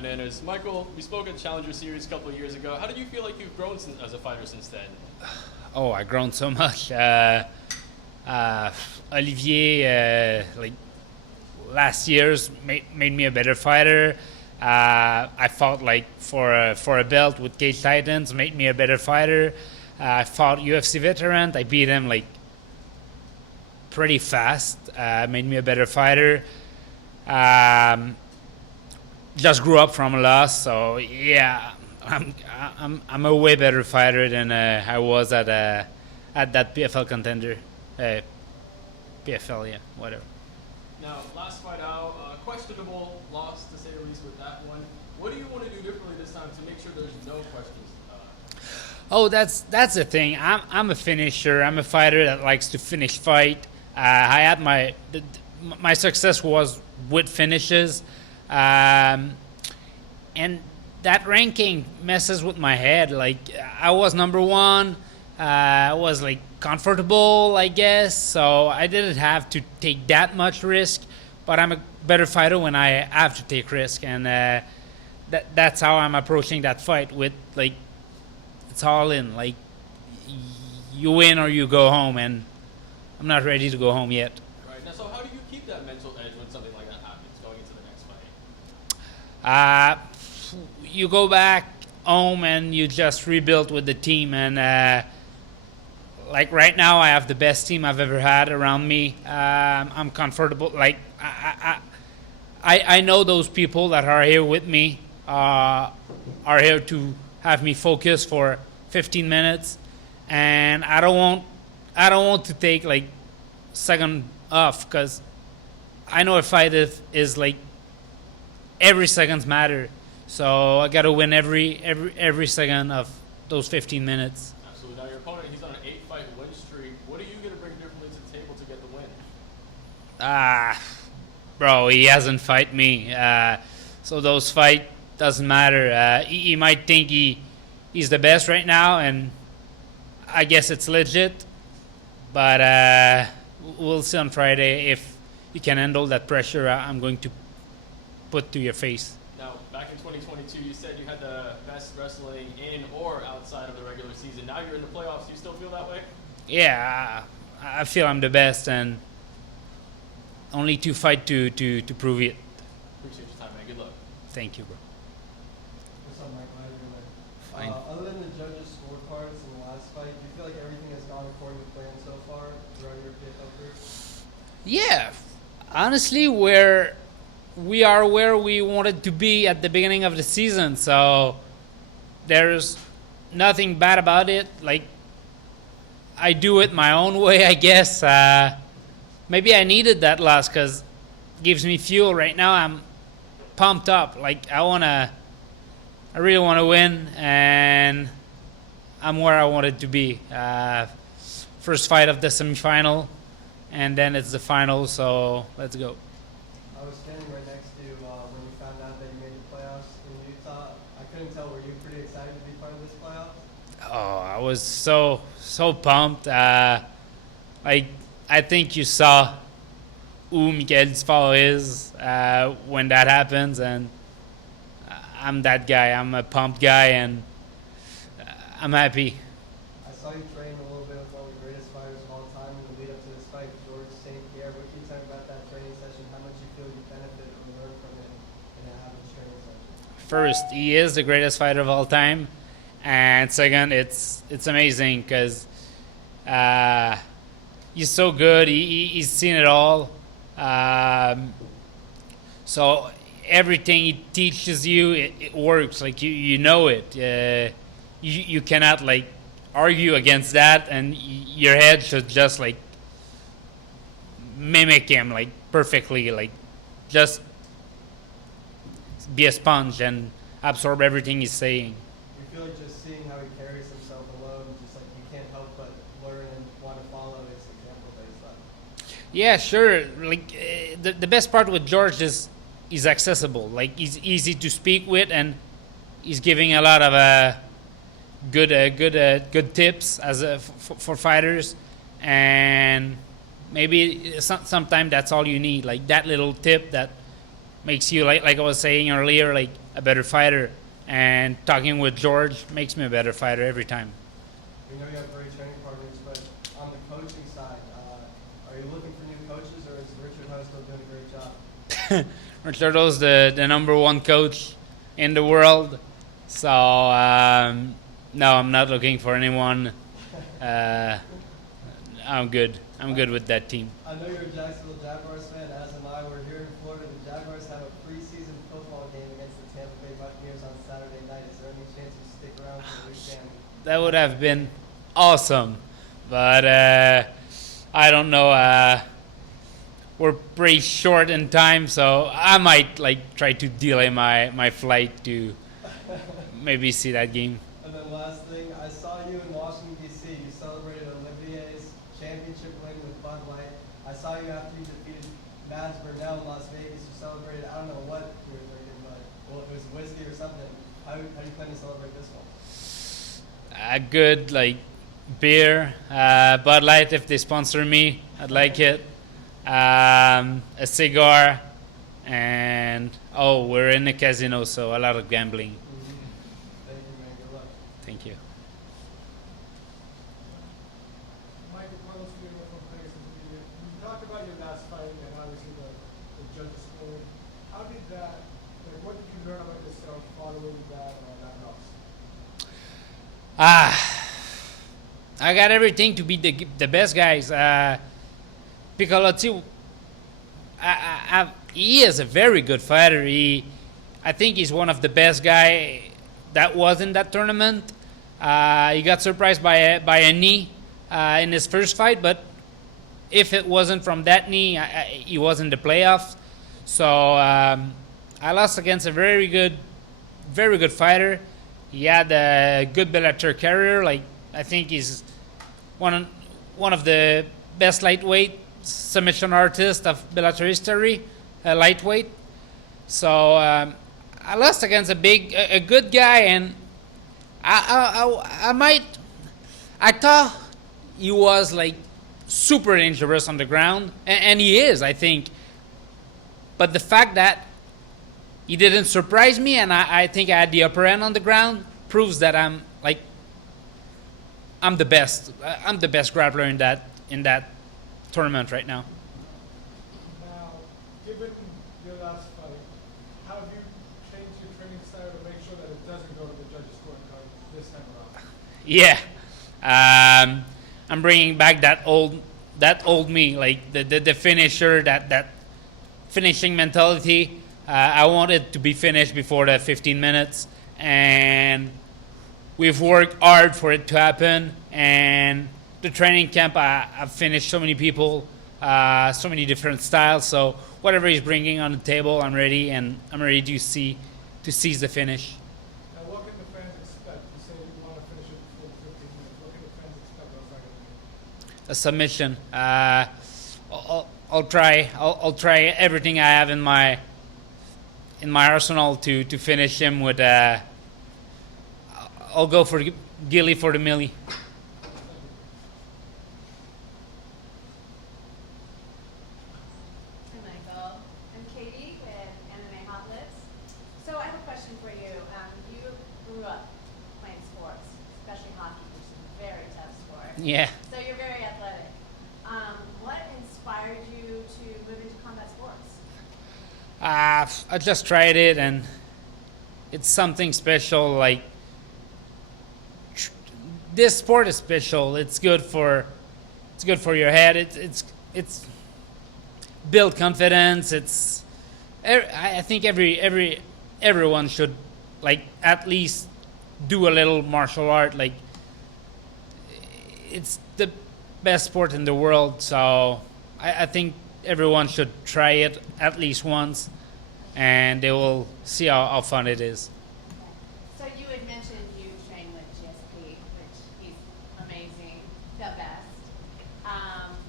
Bananas. Michael, we spoke at Challenger Series a couple of years ago. How did you feel like you've grown as a fighter since then? Oh, I've grown so much. Olivier, like last year's made me a better fighter. I fought like for a belt with Cage Titans, made me a better fighter. I fought UFC veteran. I beat him like pretty fast. Made me a better fighter. Just grew up from a loss, so yeah, I'm a way better fighter than I was at that PFL contender. PFL, yeah, whatever. Now, last fight out, questionable loss to say the least with that one. What do you want to do differently this time to make sure there's no questions? Oh, that's the thing. I'm a finisher. I'm a fighter that likes to finish fight. I had my success was with finishes, and that ranking messes with my head. Like I was number one. I was like comfortable, I guess. So I didn't have to take that much risk. But I'm a better fighter when I have to take risk, and that's how I'm approaching that fight. With like, it's all in. Like, you win or you go home, and I'm not ready to go home yet. Right. Now, so how do you keep that mental edge when something like that happens going into the next fight? You go back home and you just rebuild with the team, and like right now I have the best team I've ever had around me. I'm comfortable. Like I know those people that are here with me are here to have me focus for 15 minutes, and I don't want to take like second off, because I know a fight is like every seconds matter. So I got to win every second of those 15 minutes. Absolutely. Now your opponent, he's on an 8-fight win streak. What are you going to bring differently to the table to get the win? Bro, he hasn't fight me. So those fight doesn't matter. He might think he's the best right now, and I guess it's legit. But we'll see on Friday if you can handle that pressure I'm going to put to your face. Now, back in 2022, you said you had the best wrestling in or outside of the regular season. Now you're in the playoffs. Do you still feel that way? Yeah, I feel I'm the best, and only to fight to prove it. Appreciate your time, man. Good luck. Thank you, bro. What's up, Mike? How are you doing? Fine. Other than the judges' scorecards in the last fight, do you feel like everything has gone according to plan so far throughout your PFL career? Yeah, honestly, we are where we wanted to be at the beginning of the season, so there's nothing bad about it. Like, I do it my own way, I guess. Maybe I needed that loss because it gives me fuel. Right now I'm pumped up. Like, I really want to win, and I'm where I wanted to be. First fight of the semifinal, and then it's the final, so let's go. I was standing right next to you when you found out that you made the playoffs in Utah. I couldn't tell, were you pretty excited to be part of this playoff? Oh, I was so pumped. Like, I think you saw who Michael Dufort is when that happens, and I'm that guy. I'm a pumped guy, and I'm happy. I saw you train a little bit with one of the greatest fighters of all time in the lead up to this fight, George St. Pierre. What can you tell me about that training session? How much you feel you benefit or learn from him in a average training session? First, he is the greatest fighter of all time, and second, it's amazing because he's so good. He's seen it all. So everything he teaches you, it works. Like you know it. You cannot like argue against that, and your head should just like mimic him like perfectly. Like just be a sponge and absorb everything he's saying. You feel like just seeing how he carries himself alone, just like you can't help but learn and want to follow his example that he's done. Yeah, sure. Like the best part with George is he's accessible. Like he's easy to speak with, and he's giving a lot of good tips for fighters. And maybe sometimes that's all you need. Like that little tip that makes you like I was saying earlier, like a better fighter. And talking with George makes me a better fighter every time. We know you have great training partners, but on the coaching side, are you looking for new coaches, or is Richard Hunt still doing a great job? Richardo's the number one coach in the world. So, no, I'm not looking for anyone. I'm good. I'm good with that team. I know you're a Jacksonville Jaguars fan, as am I. We're here in Florida. The Jaguars have a preseason football game against the Tampa Bay Buccaneers on Saturday night. Is there any chance you stick around for the weekend? That would have been awesome. But I don't know. We're pretty short in time, so I might try to delay my flight to maybe see that game. And then last thing, I saw you in Washington, D.C. You celebrated Olivier's championship win with Bud Light. I saw you after you defeated Mads Burnell in Las Vegas. You celebrated, I don't know what you were drinking, but well, it was whiskey or something. How do you plan to celebrate this one? A good beer, Bud Light if they sponsor me, I'd like it. A cigar, and we're in the casino, so a lot of gambling. Thank you, man. Good luck. Thank you. Michael, Carlos Guillermo from Players of the Year. You talked about your last fight and obviously the judges scoring. How did that, what did you learn about yourself following that loss? I got everything to be the best guys. Piccolotti, he is a very good fighter. I think he's one of the best guy that was in that tournament. He got surprised by a knee in his first fight, but if it wasn't from that knee, he was in the playoffs. So I lost against a very good fighter. He had a good Bellator career. I think he's one of the best lightweight submission artists of Bellator history, lightweight. So I lost against a good guy, and I thought he was super dangerous on the ground, and he is, I think. But the fact that he didn't surprise me, and I think I had the upper hand on the ground, proves that I'm the best. I'm the best grappler in that tournament right now. Now, given your last fight, how have you changed your training style to make sure that it doesn't go to the judges' scorecard this time around? Yeah, I'm bringing back that old me, the finisher, that finishing mentality. I want it to be finished before the 15 minutes, and we've worked hard for it to happen. And the training camp, I've finished so many people, so many different styles. So whatever he's bringing on the table, I'm ready, and I'm ready to seize the finish. Now, what can the fans expect? You say you want to finish it before 15 minutes. What can the fans expect outside of the game? A submission. I'll try everything I have in my arsenal to finish him with. I'll go for Gilly for the millie. Hi, Michael. I'm Katie with MMA Hot Lips. So I have a question for you. You grew up playing sports, especially hockey, which is a very tough sport. Yeah. So you're very athletic. What inspired you to move into combat sports? I just tried it, and it's something special. This sport is special. It's good for your head. It's build confidence. I think everyone should at least do a little martial art. It's the best sport in the world. So I think everyone should try it at least once, and they will see how fun it is. So you had mentioned you train with GSP, which he's amazing, the best.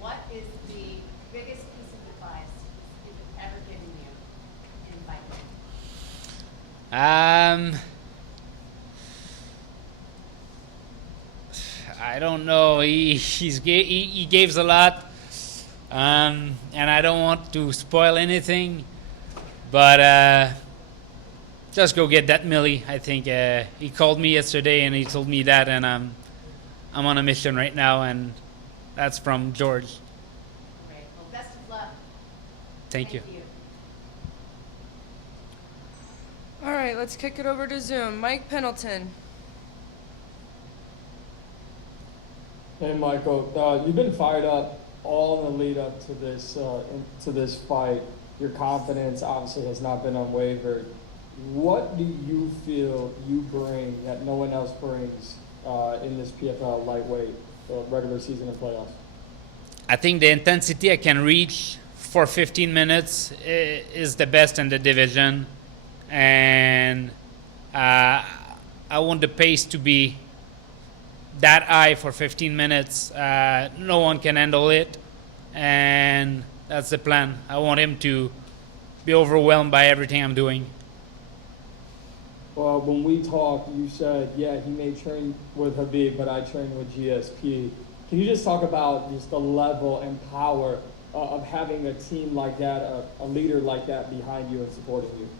What is the biggest piece of advice he's ever given you in fighting? I don't know. He gives a lot, and I don't want to spoil anything. But just go get that millie. I think he called me yesterday and he told me that, and I'm on a mission right now, and that's from George. Great. Well, best of luck. Thank you. All right, let's kick it over to Zoom. Mike Pendleton. Hey, Michael. You've been fired up all in the lead up to this fight. Your confidence obviously has not been unwavered. What do you feel you bring that no one else brings in this PFL lightweight regular season and playoffs? I think the intensity I can reach for 15 minutes is the best in the division, and I want the pace to be that high for 15 minutes. No one can handle it, and that's the plan. I want him to be overwhelmed by everything I'm doing. Well, when we talked, you said, yeah, he may train with Khabib, but I train with GSP. Can you just talk about just the level and power of having a team like that, a leader like that behind you and supporting you?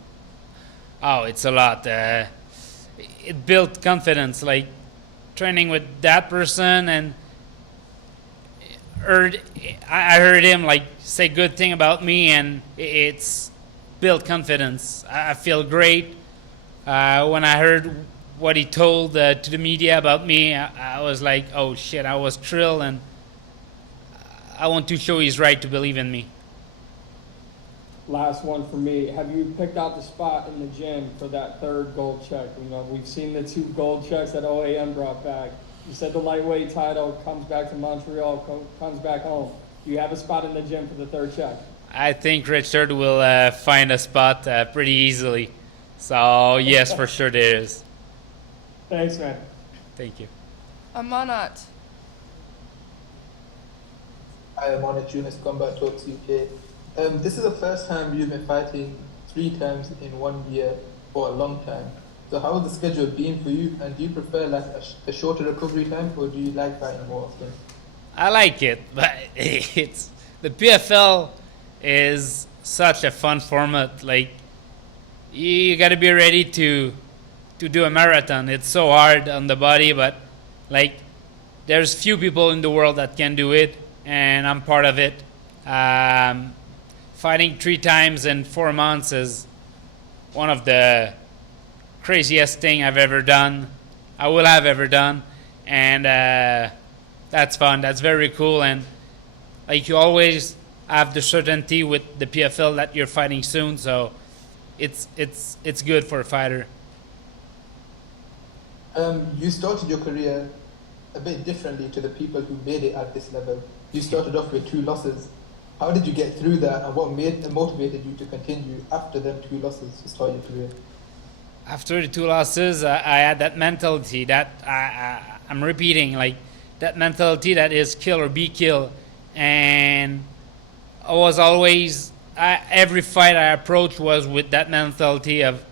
Oh, it's a lot. It built confidence, like training with that person, and I heard him like say good thing about me, and it's built confidence. I feel great. When I heard what he told to the media about me, I was like, oh shit, I was thrilled, and I want to show he's right to believe in me. Last one for me. Have you picked out the spot in the gym for that third gold check? You know, we've seen the 2 gold checks that OAM brought back. You said the lightweight title comes back to Montreal, comes back home. Do you have a spot in the gym for the 3rd check? I think Richard will find a spot pretty easily. So, yes, for sure there is. Thanks, man. Thank you. Amanat. I am on a Tunis Combat Talks UK. This is the first time you've been fighting 3 times in 1 year for a long time. So how has the schedule been for you, and do you prefer like a shorter recovery time, or do you like fighting more often? I like it, but it's the PFL is such a fun format. Like, you got to be ready to do a marathon. It's so hard on the body, but like there's few people in the world that can do it, and I'm part of it. Fighting 3 times in 4 months is one of the craziest thing I've ever done. I will have ever done, and that's fun. That's very cool, and like you always have the certainty with the PFL that you're fighting soon, so it's good for a fighter. You started your career a bit differently to the people who made it at this level. You started off with 2 losses. How did you get through that, and what motivated you to continue after them 2 losses to start your career? After the 2 losses, I had that mentality that I'm repeating, like that mentality that is kill or be killed. And I was always, every fight I approached was with that mentality of,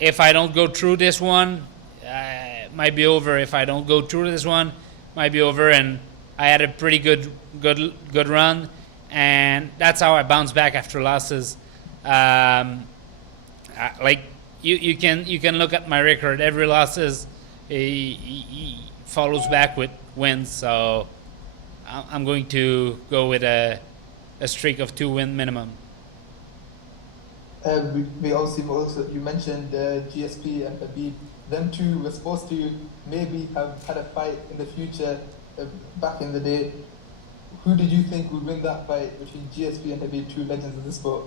if I don't go through this one, it might be over. If I don't go through this one, it might be over. And I had a pretty good run, and that's how I bounced back after losses. Like you can look at my record. Every losses he follows back with wins. So I'm going to go with a streak of 2 win minimum. We also you mentioned GSP and Khabib. Them 2 were supposed to maybe have had a fight in the future back in the day. Who did you think would win that fight between GSP and Khabib, 2 legends of the sport?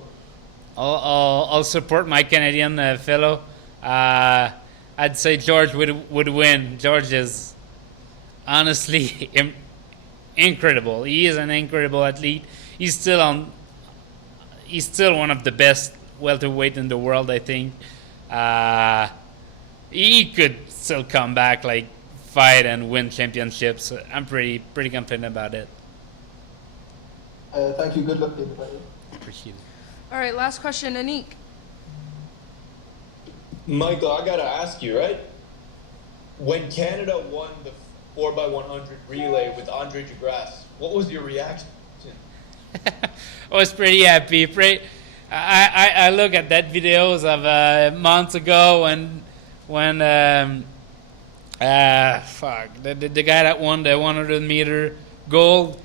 I'll support my Canadian fellow. I'd say George would win. George is honestly incredible. He is an incredible athlete. He's still one of the best welterweight in the world, I think. He could still come back, like fight and win championships. I'm pretty confident about it. Thank you. Good luck in the fight. Appreciate it. All right, last question, Anik. Michael, I gotta ask you, right? When Canada won the 4x100 relay with Andre DeGrasse, what was your reaction? I was pretty happy. I look at that videos of months ago when the guy that won the 100 meter gold,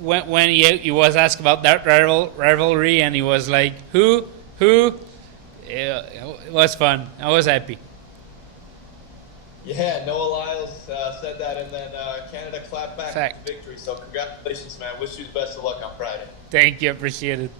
when he was asked about that rivalry, and he was like, who? It was fun. I was happy. Yeah, Noah Lyles said that, and then Canada clapped back Fact. with victory. So congratulations, man. Wish you the best of luck on Friday. Thank you. Appreciate it.